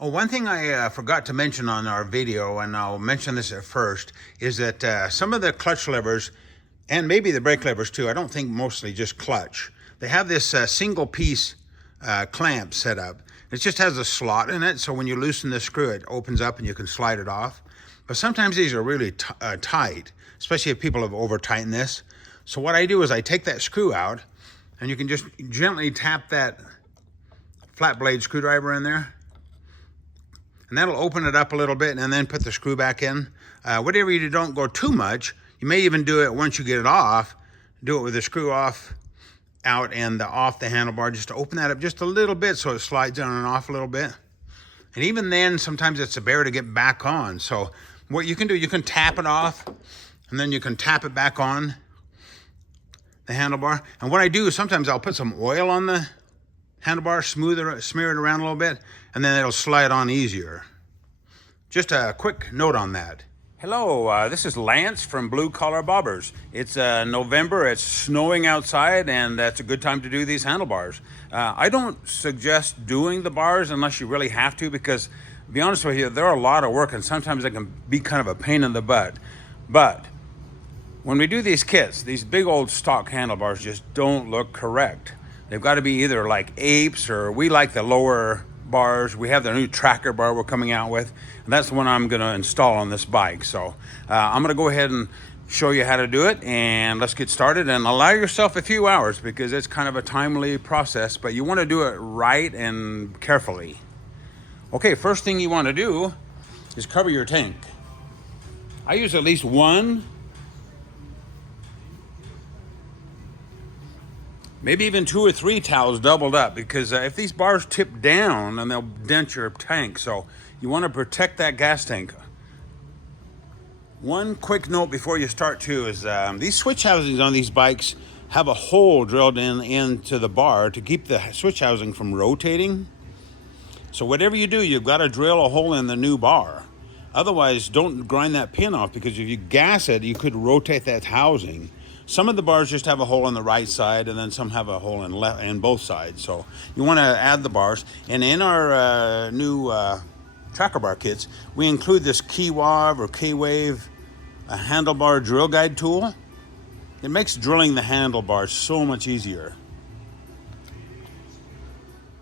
Oh, one thing I forgot to mention on our video, and I'll mention this at first, is that some of the clutch levers, and maybe the brake levers too, I don't think mostly just clutch, they have this single piece clamp set up. It just has a slot in it, so when you loosen the screw, it opens up and you can slide it off. But sometimes these are really tight, especially if people have over-tightened this. So what I do is I take that screw out, and you can just gently tap that flat blade screwdriver in there, and that'll open it up a little bit, and then put the screw back in. Whatever you do, don't go too much. You may even do it once you get it off, do it with the screw out and off the handlebar, just to open that up just a little bit so it slides on and off a little bit. And even then, sometimes it's a bear to get back on. So what you can do, you can tap it off, and then you can tap it back on the handlebar. And what I do is sometimes I'll put some oil on the handlebar, smear it around a little bit, and then it'll slide on easier. Just a quick note on that. Hello, this is Lance from Blue Collar Bobbers. It's November, it's snowing outside, and that's a good time to do these handlebars. I don't suggest doing the bars unless you really have to, because to be honest with you, they're a lot of work and sometimes they can be kind of a pain in the butt. But when we do these kits, these big old stock handlebars just don't look correct. They've got to be either like apes, or we like the lower bars. We have the new tracker bar we're coming out with, and that's the one I'm going to install on this bike. So I'm going to go ahead and show you how to do it, and let's get started. And allow yourself a few hours, because it's kind of a timely process, but you want to do it right and carefully. Okay, first thing you want to do is cover your tank. I use at least one, maybe even 2 or 3 towels doubled up, because if these bars tip down, then they'll dent your tank. So you want to protect that gas tank. One quick note before you start too is these switch housings on these bikes have a hole drilled into the bar to keep the switch housing from rotating. So whatever you do, you've got to drill a hole in the new bar. Otherwise, don't grind that pin off, because if you gas it, you could rotate that housing. Some of the bars just have a hole on the right side, and then some have a hole in both sides. So you want to add the bars. And in our new tracker bar kits, we include this K-Wave or K-Wave handlebar drill guide tool. It makes drilling the handlebars so much easier.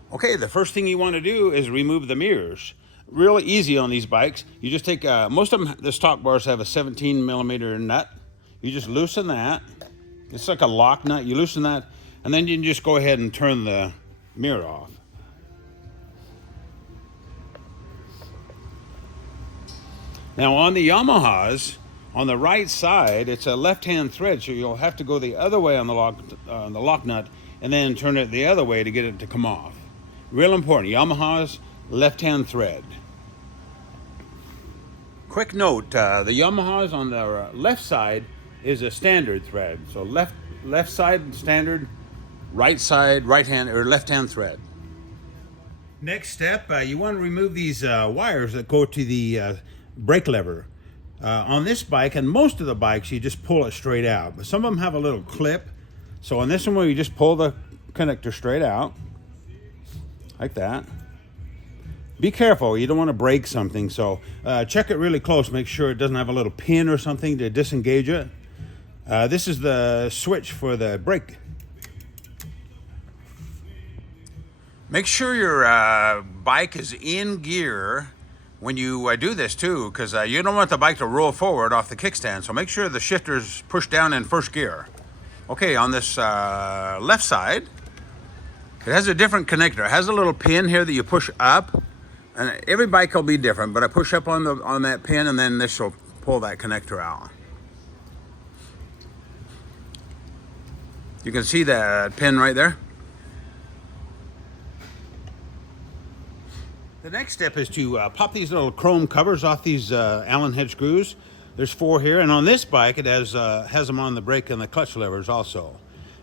Okay, the first thing you want to do is remove the mirrors. Really easy on these bikes. You just take, most of them, the stock bars have a 17 millimeter nut. You just loosen that. It's like a lock nut. You loosen that, and then you can just go ahead and turn the mirror off. Now on the Yamahas, on the right side, it's a left-hand thread, so you'll have to go the other way on the lock nut, and then turn it the other way to get it to come off. Real important, Yamahas, left-hand thread. Quick note, the Yamahas on the left side is a standard thread. So left side standard, right side right-hand or left-hand thread. Next step, you want to remove these wires that go to the brake lever. On this bike and most of the bikes, you just pull it straight out, but some of them have a little clip. So on this one, you just pull the connector straight out like that. Be careful, you don't want to break something, so check it really close, make sure it doesn't have a little pin or something to disengage it. This is the switch for the brake. Make sure your bike is in gear when you do this too, because you don't want the bike to roll forward off the kickstand, so make sure the shifter's pushed down in first gear. Okay, on this left side, it has a different connector. It has a little pin here that you push up. And every bike will be different, but I push up on that pin, and then this will pull that connector out. You can see that pin right there. The next step is to pop these little chrome covers off these Allen head screws. There's 4 here, and on this bike it has them on the brake and the clutch levers also.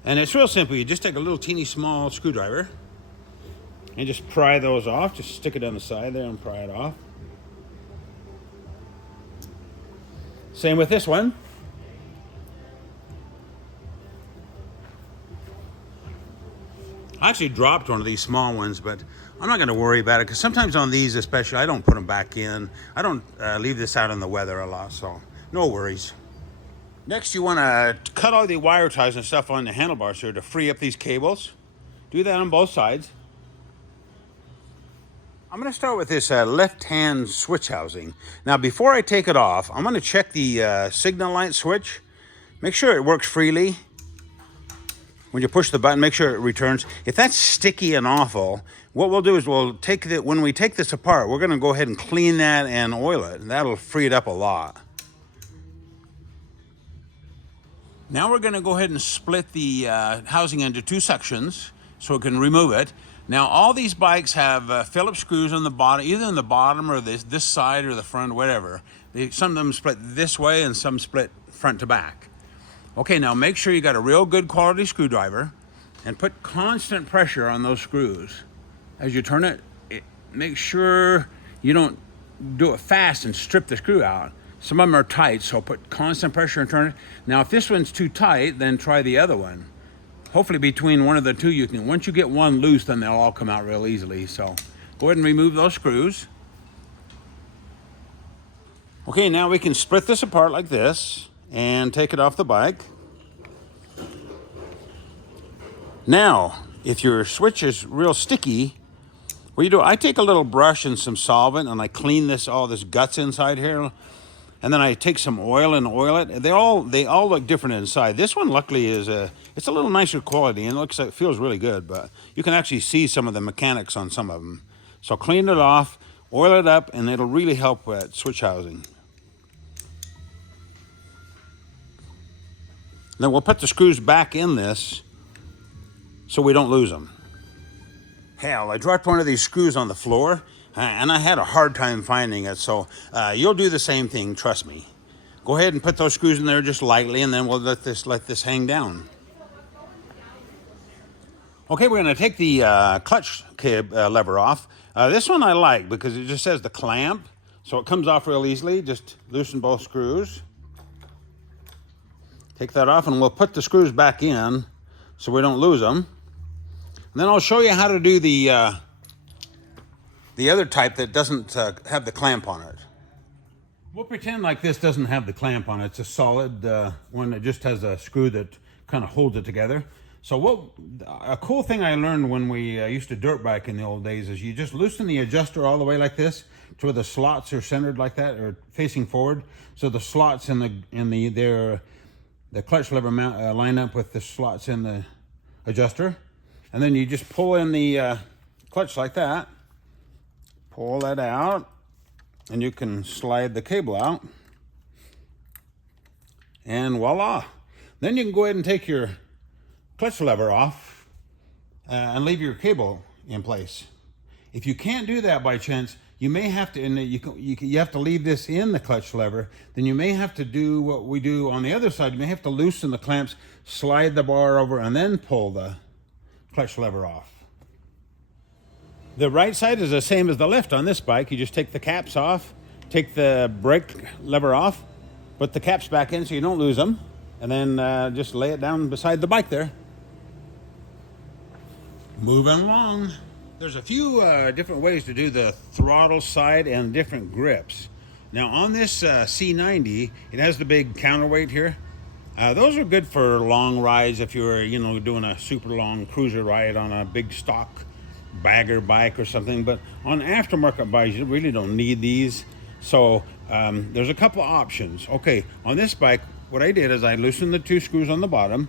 And it's real simple. You just take a little teeny small screwdriver and just pry those off. Just stick it on the side there and pry it off. Same with this one. I actually dropped one of these small ones, but I'm not going to worry about it because sometimes on these especially, I don't put them back in. I don't leave this out in the weather a lot, so no worries. Next, you want to cut all the wire ties and stuff on the handlebars here to free up these cables. Do that on both sides. I'm going to start with this left-hand switch housing. Now, before I take it off, I'm going to check the signal light switch. Make sure it works freely. When you push the button, make sure it returns. If that's sticky and awful, what we'll do is we'll take it, when we take this apart, we're going to go ahead and clean that and oil it, and that'll free it up a lot. Now we're going to go ahead and split the housing into two sections so we can remove it. Now all these bikes have Phillips screws on the bottom, either in the bottom or this side or the front, whatever. Some of them split this way and some split front to back. Okay, now make sure you got a real good quality screwdriver and put constant pressure on those screws. As you turn it, make sure you don't do it fast and strip the screw out. Some of them are tight, so put constant pressure and turn it. Now if this one's too tight, then try the other one. Hopefully between one of the two, you can, once you get one loose, then they'll all come out real easily. So go ahead and remove those screws. Okay, now we can split this apart like this and take it off the bike. Now, if your switch is real sticky, what you do, I take a little brush and some solvent and I clean all this guts inside here. And then I take some oil and oil it. They all look different inside. This one, luckily, it's a little nicer quality and it feels really good. But you can actually see some of the mechanics on some of them. So clean it off, oil it up, and it'll really help with switch housing. Then we'll put the screws back in this so we don't lose them. Hell, I dropped one of these screws on the floor and I had a hard time finding it, so you'll do the same thing, trust me. Go ahead and put those screws in there just lightly, and then we'll let this hang down. Okay, we're going to take the clutch lever off. This one I like because it just says the clamp, so it comes off real easily. Just loosen both screws. Take that off, and we'll put the screws back in so we don't lose them. And then I'll show you how to do the other type that doesn't have the clamp on it. We'll pretend like this doesn't have the clamp on it. It's a solid one that just has a screw that kind of holds it together. So a cool thing I learned when we used to dirt bike in the old days is you just loosen the adjuster all the way like this to where the slots are centered like that or facing forward. So the slots in the clutch lever mount line up with the slots in the adjuster. And then you just pull in the clutch like that. Pull that out, and you can slide the cable out, and voila. Then you can go ahead and take your clutch lever off and leave your cable in place. If you can't do that by chance, you may have to, and you have to leave this in the clutch lever, then you may have to do what we do on the other side. You may have to loosen the clamps, slide the bar over, and then pull the clutch lever off. The right side is the same as the left on this bike. You just take the caps off, take the brake lever off, put the caps back in so you don't lose them, and then just lay it down beside the bike there. Moving along. There's a few different ways to do the throttle side and different grips. Now on this C90, it has the big counterweight here. Those are good for long rides if you're doing a super long cruiser ride on a big stock bagger bike or something, but on aftermarket bikes you really don't need these. So there's a couple of options. Okay, on this bike what I did is I loosened the two screws on the bottom.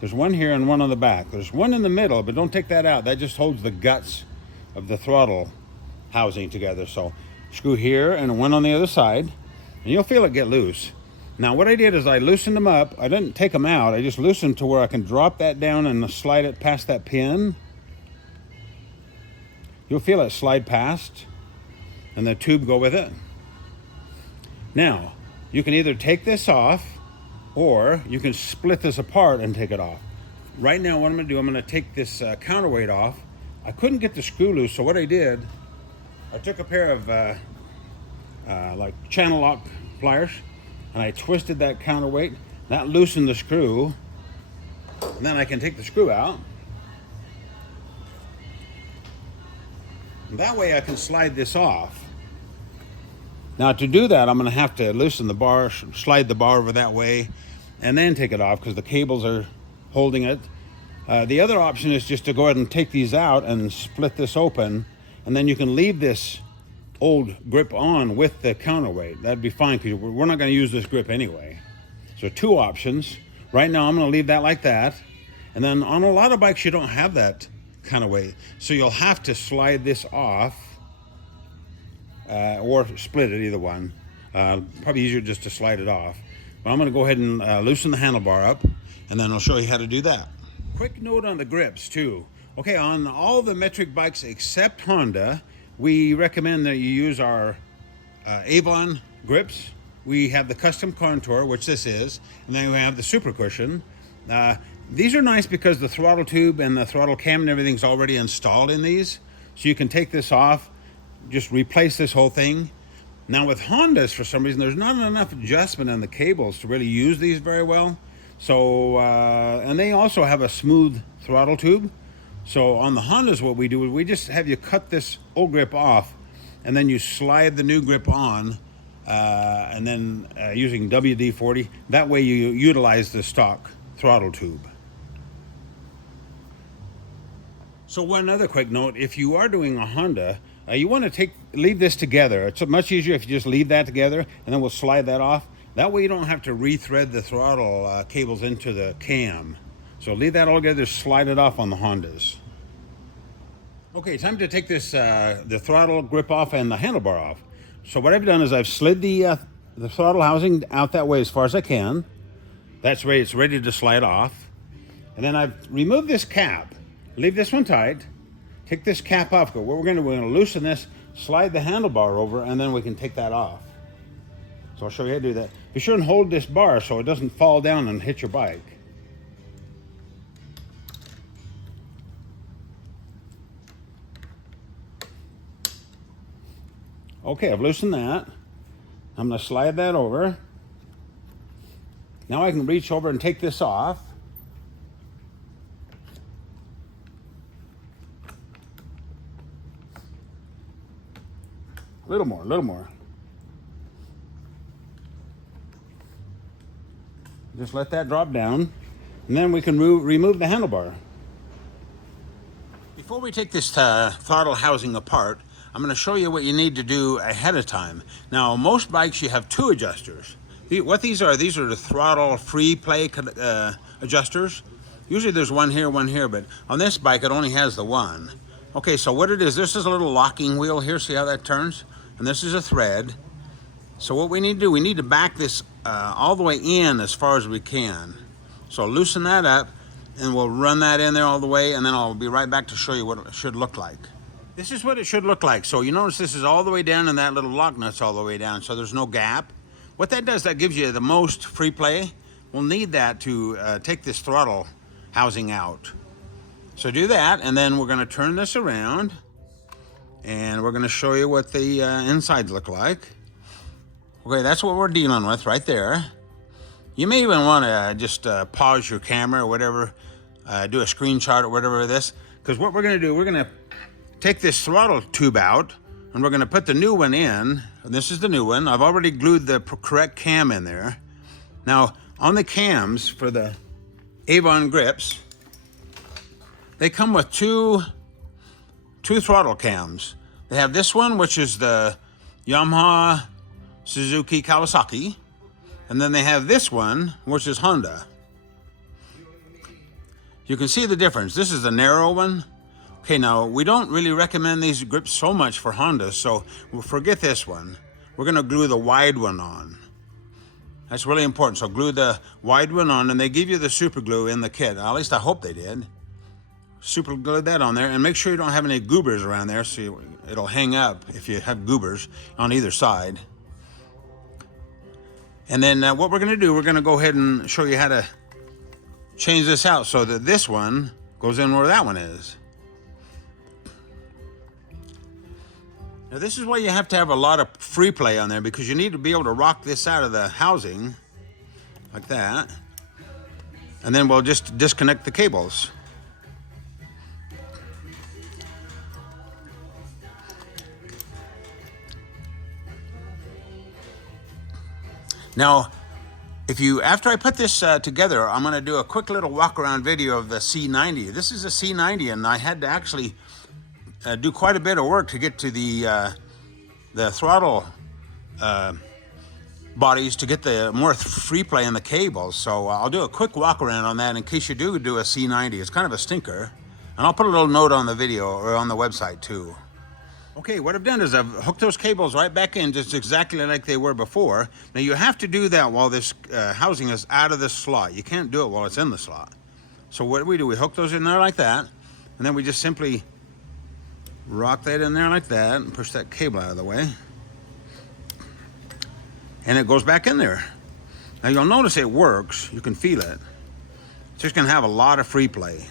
There's one here and one on the back. There's one in the middle, but don't take that out. That just holds the guts of the throttle housing together. So screw here and one on the other side, and you'll feel it get loose. Now what I did is I loosened them up. I didn't take them out. I just loosened to where I can drop that down and slide it past that pin. You'll feel it slide past and the tube go with it. Now, you can either take this off or you can split this apart and take it off. Right now, what I'm gonna do, I'm gonna take this counterweight off. I couldn't get the screw loose, so what I did, I took a pair of like channel lock pliers and I twisted that counterweight. That loosened the screw. And then I can take the screw out. That way I can slide this off. Now to do that, I'm going to have to loosen the bar, slide the bar over that way, and then take it off because the cables are holding it. The other option is just to go ahead and take these out and split this open, and then you can leave this old grip on with the counterweight. That'd be fine because we're not going to use this grip anyway. So two options. Right now I'm going to leave that like that, and then on a lot of bikes you don't have that counterweight, so you'll have to slide this off or split it, either one. Probably easier just to slide it off. But I'm going to go ahead and loosen the handlebar up, and then I'll show you how to do that. Quick note on the grips too. Okay, on all the metric bikes except Honda, we recommend that you use our Avon grips. We have the custom contour, which this is, and then we have the super cushion. These are nice because the throttle tube and the throttle cam and everything's already installed in these. So you can take this off, just replace this whole thing. Now with Hondas, for some reason, there's not enough adjustment on the cables to really use these very well. So, and they also have a smooth throttle tube. So on the Hondas, what we do is we just have you cut this old grip off, and then you slide the new grip on, and then using WD-40. That way you utilize the stock throttle tube. So one other quick note, if you are doing a Honda, you want to leave this together. It's much easier if you just leave that together, and then we'll slide that off. That way you don't have to rethread the throttle cables into the cam. So leave that all together, slide it off on the Hondas. Okay, time to take this the throttle grip off and the handlebar off. So what I've done is I've slid the throttle housing out that way as far as I can. That's ready, it's ready to slide off. And then I've removed this cap. Leave this one tight. Take this cap off. What we're going to do, we're going to loosen this, slide the handlebar over, and then we can take that off. So I'll show you how to do that. Be sure and hold this bar so it doesn't fall down and hit your bike. Okay, I've loosened that. I'm going to slide that over. Now I can reach over and take this off. A little more. Just let that drop down, and then we can remove the handlebar. Before we take this throttle housing apart, I'm going to show you what you need to do ahead of time. Now, most bikes you have two adjusters. What these are the throttle free play adjusters. Usually there's one here, but on this bike it only has the one. Okay, so what it is, this is a little locking wheel here. See how that turns? And this is a thread. So what we need to do, we need to back this all the way in as far as we can. So loosen that up, and we'll run that in there all the way, and then I'll be right back to show you what it should look like. This is what it should look like. So you notice this is all the way down, and that little lock nut's all the way down, so there's no gap. What that does, that gives you the most free play. We'll need that to take this throttle housing out. So do that, and then we're going to turn this around, and we're going to show you what the insides look like. Okay, that's what we're dealing with right there. You may even want to just pause your camera or whatever, do a screenshot or whatever of this, because what we're going to do, we're going to take this throttle tube out, and we're going to put the new one in. This is the new one. I've already glued the correct cam in there. Now, on the cams for the Avon grips, they come with two throttle cams. They have this one, which is the Yamaha, Suzuki, Kawasaki, and then they have this one, which is Honda. You can see the difference. This is the narrow one. Okay, now we don't really recommend these grips so much for Honda, so we'll forget this one. We're going to glue the wide one on. That's really important. So glue the wide one on, and they give you the super glue in the kit. At least I hope they did. Super glue that on there, and make sure you don't have any goobers around there, so it'll hang up if you have goobers on either side. And then what we're going to do, we're going to go ahead and show you how to change this out so that this one goes in where that one is. Now this is why you have to have a lot of free play on there, because you need to be able to rock this out of the housing like that, and then we'll just disconnect the cables. Now, after I put this together, I'm gonna do a quick little walk around video of the C90. This is a C90, and I had to actually do quite a bit of work to get to the throttle bodies to get the more free play in the cables. So I'll do a quick walk around on that in case you do a C90. It's kind of a stinker. And I'll put a little note on the video or on the website too. Okay, what I've done is I've hooked those cables right back in just exactly like they were before. Now you have to do that while this housing is out of this slot. You can't do it while it's in the slot. So what do? We hook those in there like that, and then we just simply rock that in there like that and push that cable out of the way. And it goes back in there. Now you'll notice it works. You can feel it. It's just gonna have a lot of free play.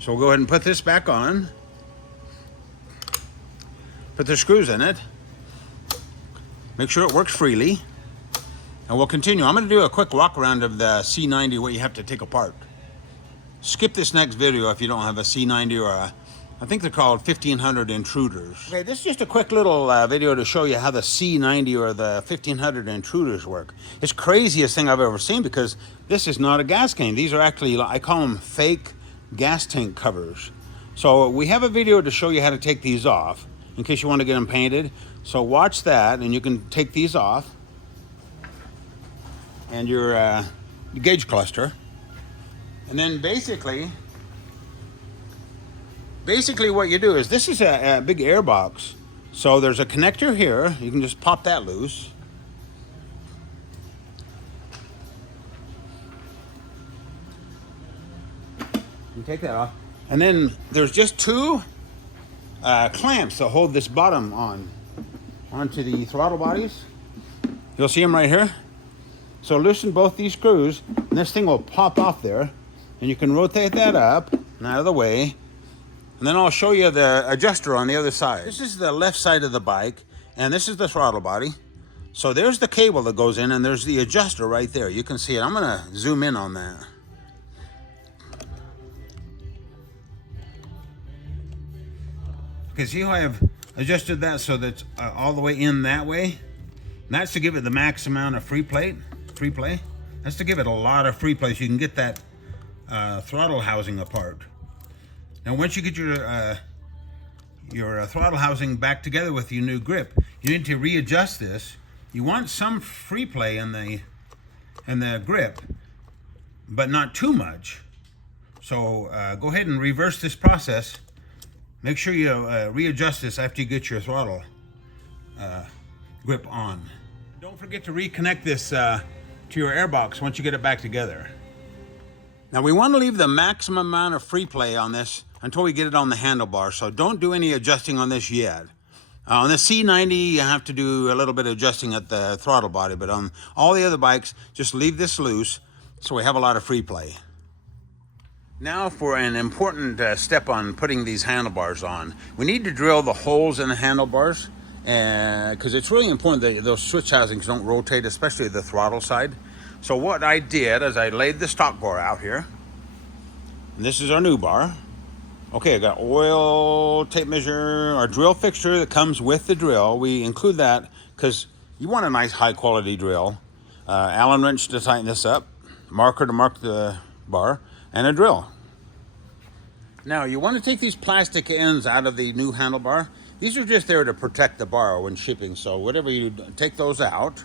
So we'll go ahead and put this back on. Put the screws in it. Make sure it works freely. And we'll continue. I'm gonna do a quick walk around of the C90, what you have to take apart. Skip this next video if you don't have a C90 or I think they're called 1500 intruders. Okay, this is just a quick little video to show you how the C90 or the 1500 intruders work. It's the craziest thing I've ever seen because this is not a gas can. These are actually, I call them fake gas tank covers. So we have a video to show you how to take these off in case you want to get them painted. So watch that and you can take these off and your gauge cluster. And then basically what you do is, this is a big air box. So there's a connector here. You can just pop that loose. You take that off. And then there's just two clamps that hold this bottom onto the throttle bodies. You'll see them right here. So loosen both these screws and this thing will pop off there. And you can rotate that up and out of the way. And then I'll show you the adjuster on the other side. This is the left side of the bike, and this is the throttle body. So there's the cable that goes in, and there's the adjuster right there. You can see it. I'm gonna zoom in on that. Okay, see how I've adjusted that so that's all the way in that way? And that's to give it the max amount of free play. That's to give it a lot of free play so you can get that throttle housing apart. Now, once you get your throttle housing back together with your new grip, you need to readjust this. You want some free play in the grip, but not too much. So go ahead and reverse this process. Make sure you readjust this after you get your throttle grip on. Don't forget to reconnect this to your airbox once you get it back together. Now we want to leave the maximum amount of free play on this until we get it on the handlebar, so don't do any adjusting on this yet. On the C90, you have to do a little bit of adjusting at the throttle body, but on all the other bikes, just leave this loose so we have a lot of free play. Now for an important step on putting these handlebars on. We need to drill the holes in the handlebars, because it's really important that those switch housings don't rotate, especially the throttle side. So what I did is I laid the stock bar out here. And this is our new bar. Okay, I got oil, tape measure, our drill fixture that comes with the drill. We include that because you want a nice high quality drill. Allen wrench to tighten this up, marker to mark the bar, and a drill. Now you want to take these plastic ends out of the new handlebar. These are just there to protect the bar when shipping, so whatever you do, take those out.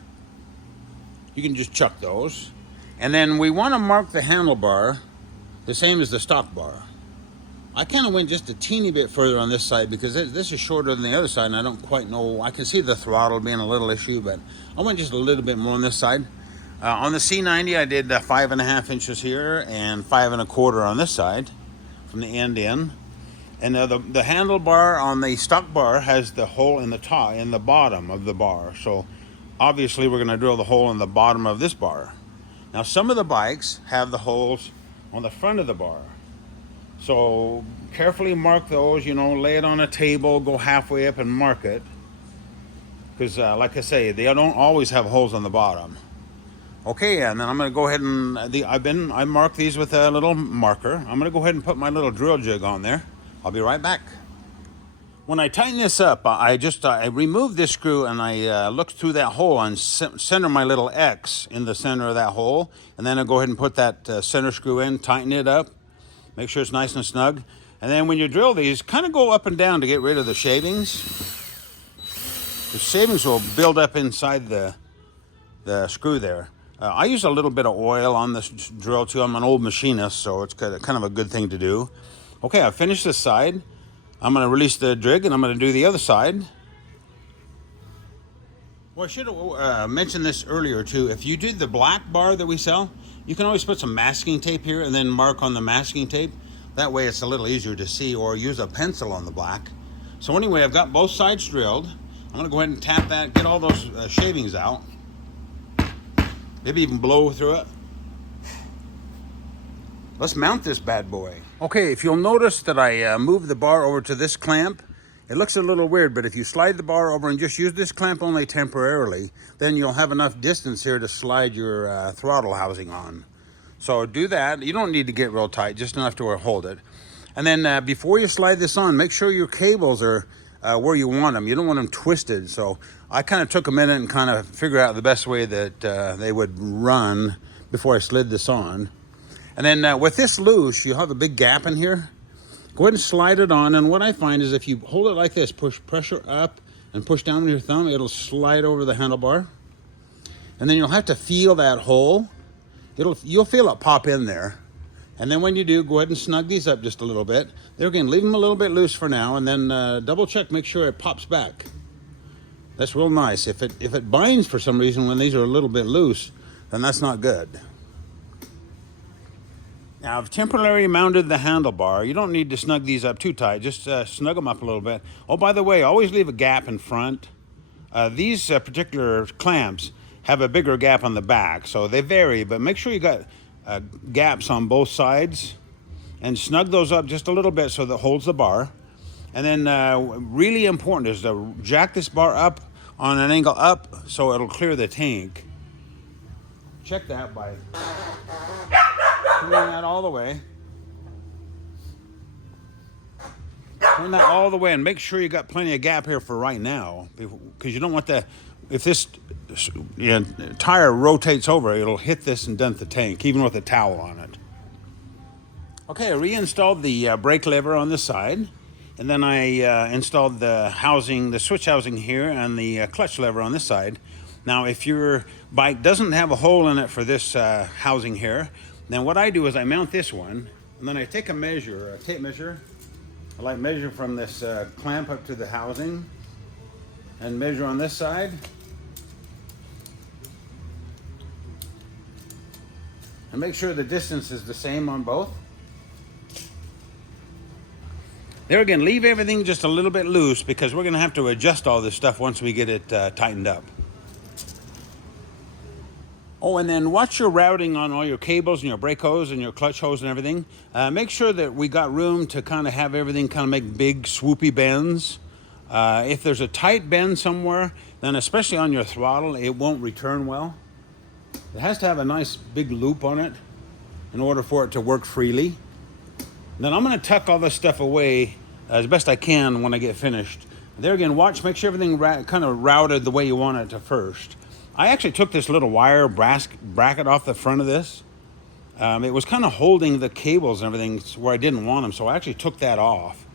You can just chuck those. And then we want to mark the handlebar the same as the stock bar. I kind of went just a teeny bit further on this side because this is shorter than the other side and I don't quite know. I can see the throttle being a little issue, but I went just a little bit more on this side. On the C90, I did 5.5 inches here and 5 1/4 on this side from the end in. And the handlebar on the stock bar has the hole in the top, in the bottom of the bar. So obviously we're going to drill the hole in the bottom of this bar. Now some of the bikes have the holes on the front of the bar. So carefully mark those, you know, lay it on a table, go halfway up and mark it. Because like I say, they don't always have holes on the bottom. Okay, and then I'm going to go ahead and, I marked these with a little marker. I'm going to go ahead and put my little drill jig on there. I'll be right back. When I tighten this up, I remove this screw and I look through that hole and center my little X in the center of that hole. And then I go ahead and put that center screw in, tighten it up, make sure it's nice and snug. And then when you drill these, kind of go up and down to get rid of the shavings. The shavings will build up inside the screw there. I use a little bit of oil on this drill too. I'm an old machinist, so it's kind of a good thing to do. Okay, I've finished this side. I'm going to release the drig and I'm going to do the other side. Well, I should have mentioned this earlier too. If you did the black bar that we sell, you can always put some masking tape here and then mark on the masking tape. That way it's a little easier to see, or use a pencil on the black. So anyway, I've got both sides drilled. I'm going to go ahead and tap that, get all those shavings out. Maybe even blow through it. Let's mount this bad boy. Okay, if you'll notice that I moved the bar over to this clamp, it looks a little weird, but if you slide the bar over and just use this clamp only temporarily, then you'll have enough distance here to slide your throttle housing on. So do that. You don't need to get real tight, just enough to hold it. And then before you slide this on, make sure your cables are where you want them. You don't want them twisted. So I kind of took a minute and kind of figured out the best way that they would run before I slid this on. And then with this loose, you have a big gap in here. Go ahead and slide it on. And what I find is if you hold it like this, push pressure up and push down with your thumb, it'll slide over the handlebar. And then you'll have to feel that hole. You'll feel it pop in there. And then when you do, go ahead and snug these up just a little bit. There again, leave them a little bit loose for now, and then double check, make sure it pops back. That's real nice. If it binds for some reason when these are a little bit loose, then that's not good. Now, I've temporarily mounted the handlebar. You don't need to snug these up too tight. Just snug them up a little bit. Oh, by the way, always leave a gap in front. These particular clamps have a bigger gap on the back, so they vary, but make sure you got gaps on both sides and snug those up just a little bit so that holds the bar. And then really important is to jack this bar up on an angle up so it'll clear the tank. Check that by turning that all the way. Turn that all the way and make sure you got plenty of gap here for right now, because you don't want that. If this tire rotates over, it'll hit this and dent the tank, even with a towel on it. Okay, I reinstalled the brake lever on this side, and then I installed the housing, the switch housing here, and the clutch lever on this side. Now, if your bike doesn't have a hole in it for this housing here, then what I do is I mount this one, and then I take a measure, a tape measure. I like measure from this clamp up to the housing, and measure on this side. And make sure the distance is the same on both. There again, leave everything just a little bit loose because we're going to have to adjust all this stuff once we get it tightened up. Oh, and then watch your routing on all your cables and your brake hose and your clutch hose and everything. Make sure that we got room to kind of have everything kind of make big swoopy bends. If there's a tight bend somewhere, then especially on your throttle, it won't return well. It has to have a nice big loop on it in order for it to work freely. Then I'm going to tuck all this stuff away as best I can when I get finished. There again, watch, make sure everything kind of routed the way you want it to first. I actually took this little wire bracket off the front of this. It was kind of holding the cables and everything where I didn't want them, so I actually took that off.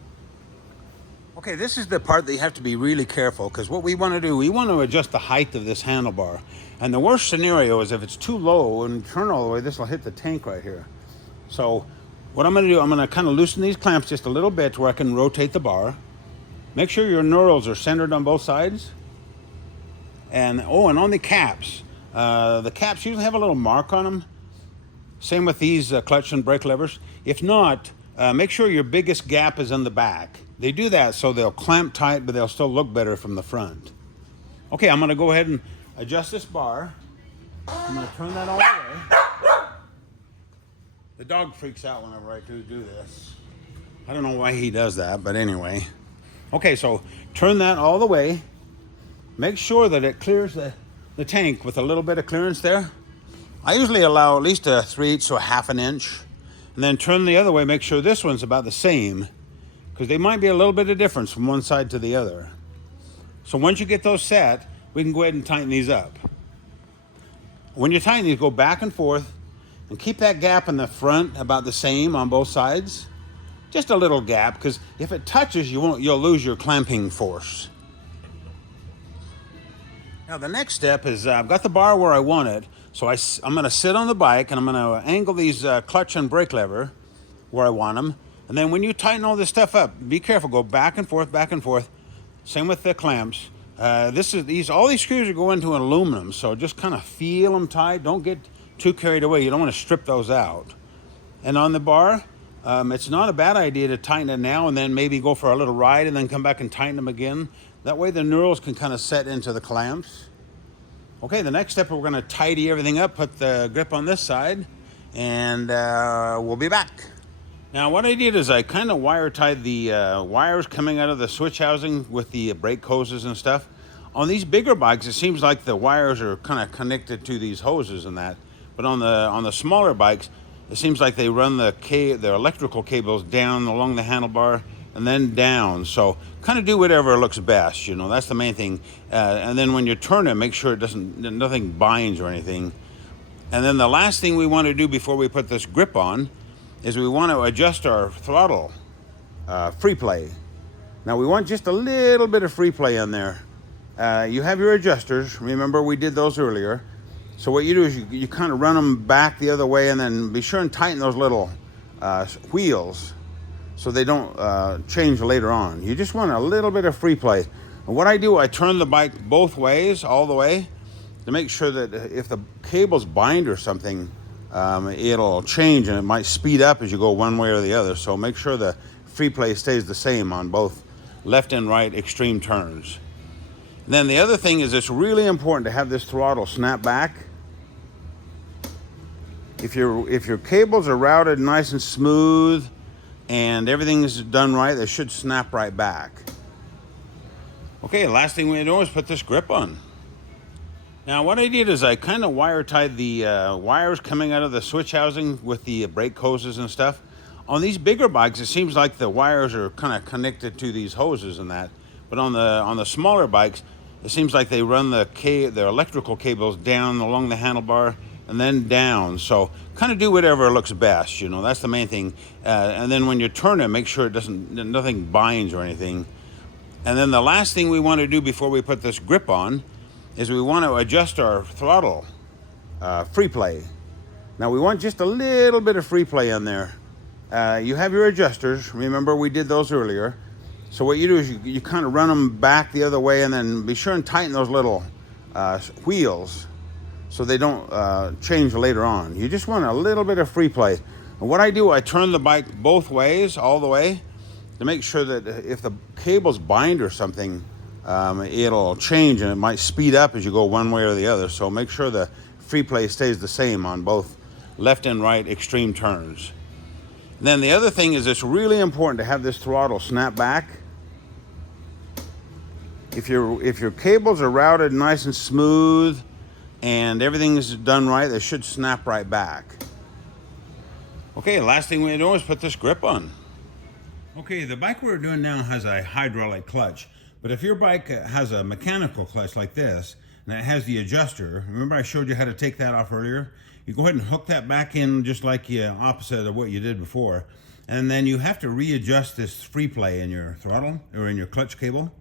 Okay, this is the part that you have to be really careful, because what we want to do, we want to adjust the height of this handlebar. And the worst scenario is if it's too low and turn all the way, this will hit the tank right here. So what I'm going to do, I'm going to kind of loosen these clamps just a little bit to where I can rotate the bar. Make sure your knurls are centered on both sides. And on the caps usually have a little mark on them. Same with these clutch and brake levers. If not, make sure your biggest gap is in the back. They do that so they'll clamp tight, but they'll still look better from the front. Okay, I'm going to go ahead and adjust this bar. I'm going to turn that all the way. The dog freaks out whenever I do this. I don't know why he does that, but anyway. Okay, so turn that all the way. Make sure that it clears the tank with a little bit of clearance there. I usually allow at least a 3/8 to a 1/2 inch. And then turn the other way, make sure this one's about the same. because they might be a little bit of difference from one side to the other. So once you get those set, we can go ahead and tighten these up. When you tighten these, go back and forth and keep that gap in the front about the same on both sides. Just a little gap, because if it touches, you'll lose your clamping force. Now the next step is I've got the bar where I want it, so I'm going to sit on the bike and I'm going to angle these clutch and brake lever where I want them. And then when you tighten all this stuff up, be careful, go back and forth, back and forth. Same with the clamps. All these screws are going into aluminum, so just kind of feel them tight. Don't get too carried away. You don't want to strip those out. And on the bar, it's not a bad idea to tighten it now and then maybe go for a little ride and then come back and tighten them again. That way the knurls can kind of set into the clamps. Okay, the next step, we're going to tidy everything up, put the grip on this side, and we'll be back. Now what I did is I kind of wire tied the wires coming out of the switch housing with the brake hoses and stuff. On these bigger bikes, it seems like the wires are kind of connected to these hoses and that. But on the smaller bikes, it seems like they run the electrical cables down along the handlebar and then down. So kind of do whatever looks best, that's the main thing. And then when you turn it, make sure nothing binds or anything. And then the last thing we want to do before we put this grip on is we want to adjust our throttle free play. Now we want just a little bit of free play in there. You have your adjusters. Remember, we did those earlier. So what you do is you kind of run them back the other way, and then be sure and tighten those little wheels so they don't change later on. You just want a little bit of free play. And what I do, I turn the bike both ways, all the way, to make sure that if the cables bind or something, it'll change and it might speed up as you go one way or the other. So make sure the free play stays the same on both left and right extreme turns. And then the other thing is, it's really important to have this throttle snap back. If your cables are routed nice and smooth and everything's done right, they should snap right back. Okay, last thing we do is put this grip on. Now what I did is I kind of wire tied the wires coming out of the switch housing with the brake hoses and stuff. On these bigger bikes, it seems like the wires are kind of connected to these hoses and that. But on the smaller bikes, it seems like they run the electrical cables down along the handlebar and then down. So kind of do whatever looks best, that's the main thing. And then when you turn it, make sure nothing binds or anything. And then the last thing we want to do before we put this grip on is we want to adjust our throttle free play. Now we want just a little bit of free play in there. You have your adjusters. Remember, we did those earlier. So what you do is you kind of run them back the other way, and then be sure and tighten those little wheels so they don't change later on. You just want a little bit of free play. And what I do, I turn the bike both ways, all the way, to make sure that if the cables bind or something, it'll change and it might speed up as you go one way or the other. So make sure the free play stays the same on both left and right extreme turns. And then the other thing is, it's really important to have this throttle snap back. If your cables are routed nice and smooth and everything's done right, they should snap right back. Okay, last thing we do is put this grip on. Okay, the bike we're doing now has a hydraulic clutch, but if your bike has a mechanical clutch like this, and it has the adjuster, remember I showed you how to take that off earlier? You go ahead and hook that back in just like the opposite of what you did before, and then you have to readjust this free play in your throttle or in your clutch cable.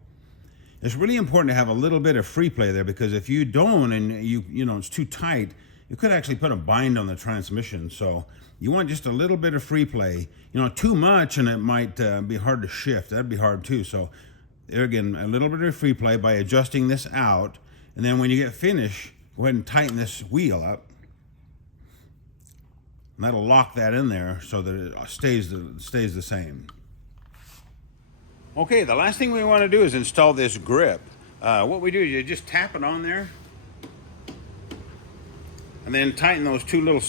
It's really important to have a little bit of free play there, because if you don't and it's too tight, you could actually put a bind on the transmission. So you want just a little bit of free play. Too much and it might be hard to shift. That'd be hard too. So there again, a little bit of free play by adjusting this out. And then when you get finished, go ahead and tighten this wheel up. And that'll lock that in there so that it stays the same. Okay, the last thing we want to do is install this grip. What we do is you just tap it on there, and then tighten those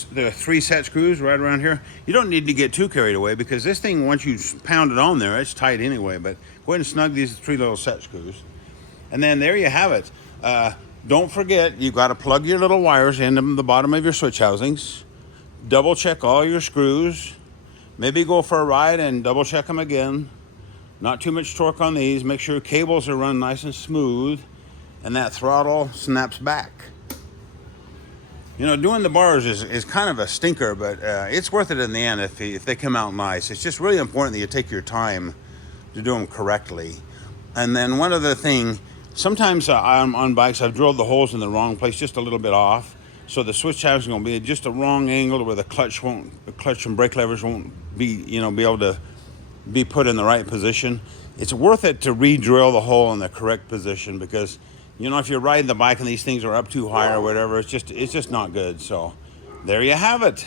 the 3 set screws right around here. You don't need to get too carried away, because this thing, once you pound it on there, it's tight anyway. But go ahead and snug these 3 little set screws, and then there you have it. Don't forget, you've got to plug your little wires into the bottom of your switch housings. Double check all your screws. Maybe go for a ride and double check them again. Not too much torque on these. Make sure cables are run nice and smooth, and that throttle snaps back. You know, doing the bars is kind of a stinker, but it's worth it in the end if they come out nice. It's just really important that you take your time to do them correctly. And then one other thing, sometimes on bikes I've drilled the holes in the wrong place, just a little bit off. So the switch tab is going to be just a wrong angle where the clutch and brake levers won't be able to be put in the right position. It's worth it to re-drill the hole in the correct position, because you know, if you're riding the bike and these things are up too high or whatever, it's just not good. So there you have it.